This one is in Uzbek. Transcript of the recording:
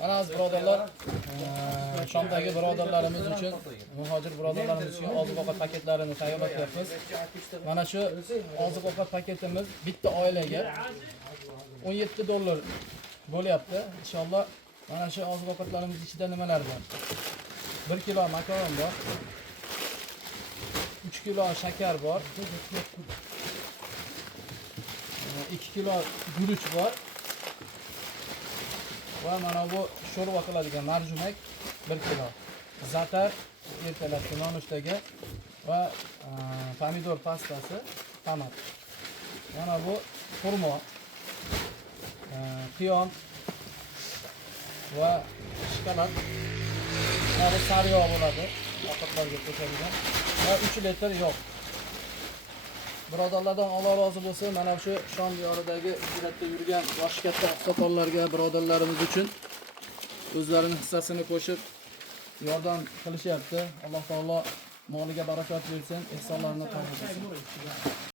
Ana aziz birodarlar, Shomdagi birodarlarimiz uchun, muhojir birodarlarimiz uchun oziq-ovqat paketlarini tayyorlayapmiz. Mana shu oziq-ovqat paketimiz bitta oilaga $17 bo'lyapti. Inshaalloh mana shu oziq-ovqatlarimiz ichida nimalar bor? 1 kilo makaron bor. 3 kilo shakar bor. 2 kilo guruch bor. Va mana bu sho'rva qiladigan marjumak 1 kilo. Zatar ertalabki nonushtaga va pomidor pastasi, tomat. Mana bu xurmo, qiyom va shokolad. Mana bu sariyog' bo'ladi, ovqatlarga qo'shadigan va 3 litr yog'. Birodarlardan Alloh rozi bo'lsin. Mana shu Shom diyoridagi ijratda yurgan yoshi katta oqsoqollarga, birodarlarimiz uchun o'zlarining hissasini qo'shib yordam qilishyapti. Alloh taolo moliga barakot bersin, ehsonlarini qabul qilsin.